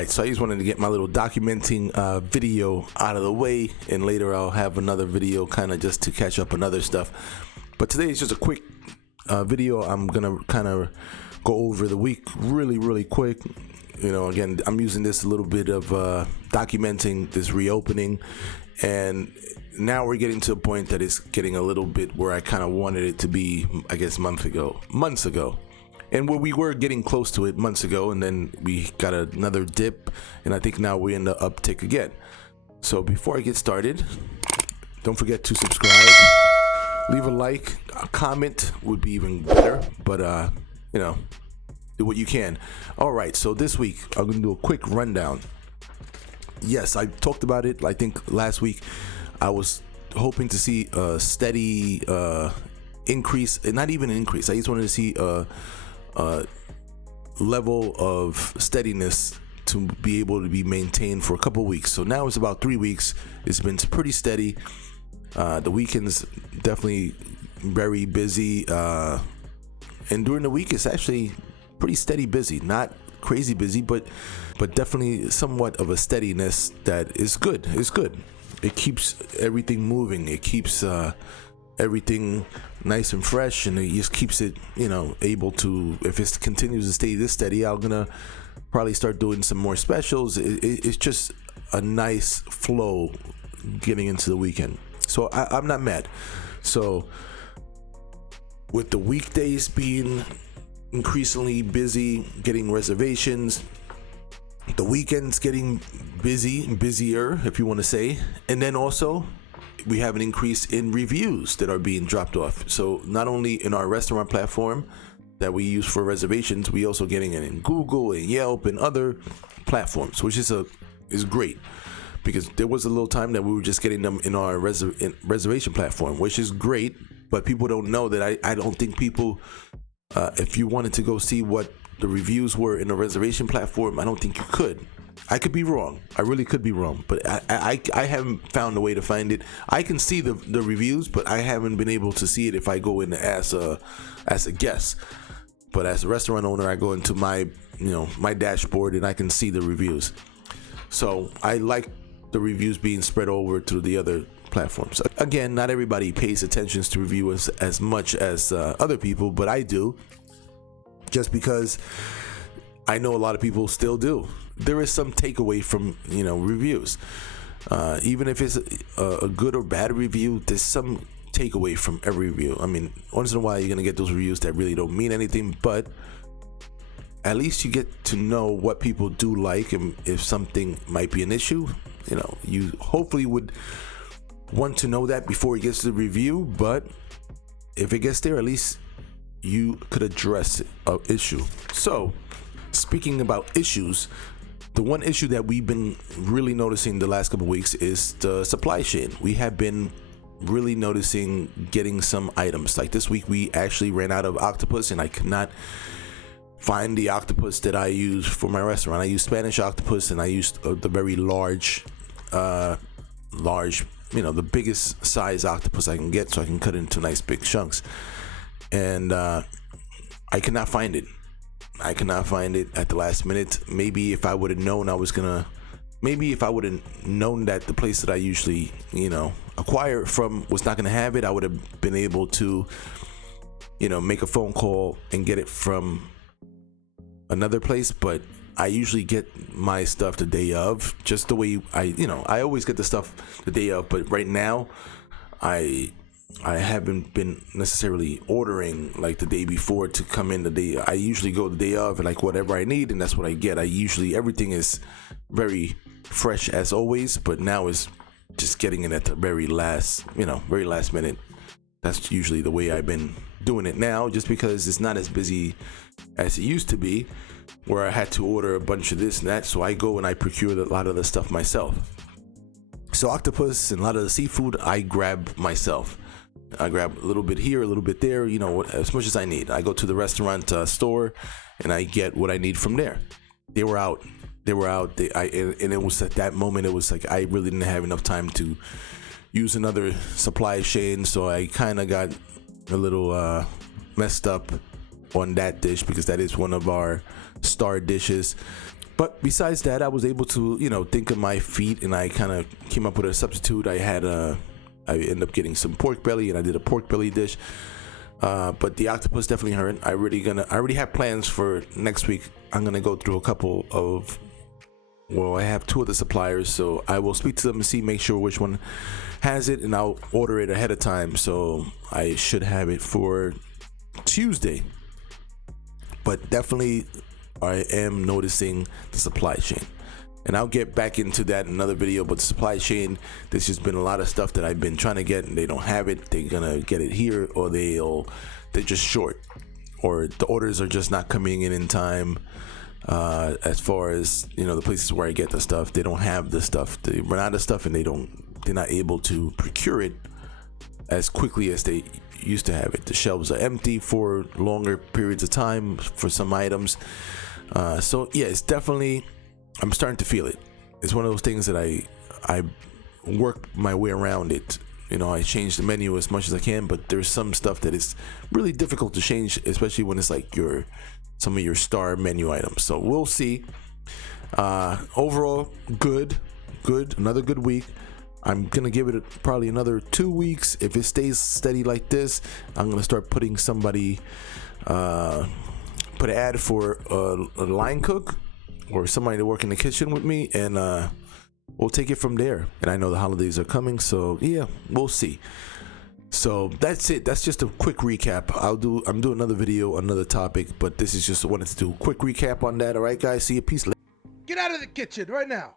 right, so I just wanted to get my little documenting video out of the way, and later I'll have another video kind of just to catch up on other stuff. But today is just a quick video. I'm gonna kind of go over the week really quick. You know, again, I'm using this a little bit of documenting this reopening, and now we're getting to a point that it's getting a little bit where I kind of wanted it to be, I guess, months ago. And where we were getting close to it months ago, and then we got another dip, and I think now we're in the uptick again. So before I get started, don't forget to subscribe, leave a like, a comment would be even better, but you know, do what you can. All right, so this week I'm gonna do a quick rundown. Yes, I talked about it. I think last week I was hoping to see a steady increase, and not even an increase. I just wanted to see a level of steadiness to be able to be maintained for a couple weeks. So now it's about 3 weeks. It's been pretty steady. The weekends definitely very busy, and during the week it's actually pretty steady busy. Not crazy busy, but definitely somewhat of a steadiness that is good. It's good. It keeps everything moving. It keeps everything nice and fresh, and it just keeps it, you know, able to, if it continues to stay this steady, I'm gonna probably start doing some more specials. It's just a nice flow getting into the weekend, so I'm not mad. So with the weekdays being increasingly busy, getting reservations, the weekends getting busier, if you want to say, and then also we have an increase in reviews that are being dropped off. So not only in our restaurant platform that we use for reservations, we also getting it in Google and Yelp and other platforms, which is great, because there was a little time that we were just getting them in our reservation platform, which is great, but people don't know that I don't think people, if you wanted to go see what the reviews were in a reservation platform, I don't think you could. I could be wrong. I really could be wrong, but I haven't found a way to find it. I can see the reviews, but I haven't been able to see it if I go in as a guest. But as a restaurant owner, I go into my dashboard and I can see the reviews. So I like the reviews being spread over to the other platforms. Again, not everybody pays attention to reviews as much as other people, but I do, just because I know a lot of people still do. There is some takeaway from, you know, reviews. Even if it's a good or bad review, there's some takeaway from every review. I mean, once in a while you're gonna get those reviews that really don't mean anything, but at least you get to know what people do like, and if something might be an issue, you know, you hopefully would want to know that before it gets to the review. But if it gets there, at least you could address an issue. So speaking about issues, the one issue that we've been really noticing the last couple of weeks is the supply chain. We have been really noticing getting some items. Like this week, we actually ran out of octopus, and I could not find the octopus that I use for my restaurant. I use Spanish octopus, and I used the very large, you know, the biggest size octopus I can get, so I can cut it into nice big chunks. And I cannot find it. I cannot find it at the last minute. Maybe if I would have known if I would have known that the place that I usually, you know, acquire it from was not gonna have it, I would have been able to, you know, make a phone call and get it from another place. But I usually get my stuff the day of, just the way I always get the stuff the day of. But right now, I haven't been necessarily ordering like the day before to come in the day. I usually go the day of and like whatever I need, and that's what I get. Everything is very fresh as always, but now it's just getting it at the very last minute. That's usually the way I've been doing it now, just because it's not as busy as it used to be, where I had to order a bunch of this and that. So I go and I procure a lot of the stuff myself. So octopus and a lot of the seafood I grab myself. I grab a little bit here, a little bit there, you know, as much as I need. I go to the restaurant store and I get what I need from there. They were out. And it was at that moment, it was like I really didn't have enough time to use another supply chain, so I kind of got a little messed up on that dish, because that is one of our star dishes. But besides that, I was able to, think of my feet, and I kind of came up with a substitute. I ended up getting some pork belly, and I did a pork belly dish. But the octopus definitely hurt. I already have plans for next week. I'm gonna go through a couple of, I have 2 of the suppliers, so I will speak to them and make sure which one has it, and I'll order it ahead of time. So I should have it for Tuesday. But definitely, I am noticing the supply chain, and I'll get back into that in another video. But the supply chain, there's just been a lot of stuff that I've been trying to get, and they don't have it. They're gonna get it here, or they're just short, or the orders are just not coming in time. As far as the places where I get the stuff, they don't have the stuff. They run out of stuff, and they're not able to procure it as quickly as they used to have it. The shelves are empty for longer periods of time for some items. So yeah, it's definitely, I'm starting to feel it. It's one of those things that I work my way around it. I change the menu as much as I can, but there's some stuff that is really difficult to change, especially when it's like some of your star menu items. So we'll see. Overall, good, another good week. I'm gonna give it probably another 2 weeks. If it stays steady like this, I'm gonna start putting somebody, put an ad for a line cook or somebody to work in the kitchen with me, and we'll take it from there. And I know the holidays are coming, so yeah, we'll see. So that's it. That's just a quick recap. I'm doing another video, another topic, but this is just wanted to do a quick recap on that. All right, guys. See you. Peace. Get out of the kitchen right now.